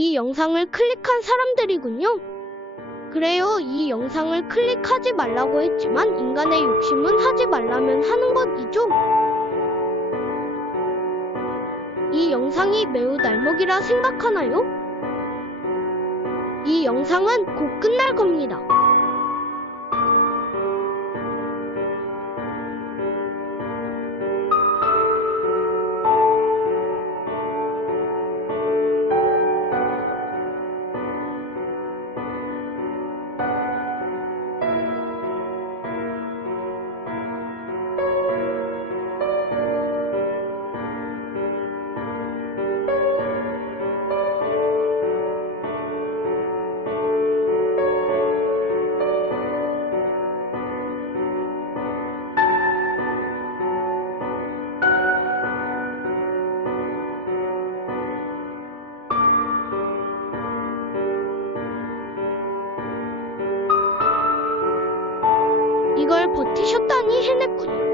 이 영상을 클릭한 사람들이군요. 그래요, 이 영상을 클릭하지 말라고 했지만 인간의 욕심은 하지 말라면 하는 것이죠. 이 영상이 매우 날먹이라 생각하나요? 이 영상은 곧 끝날 겁니다. 버티셨다니 해냈군요.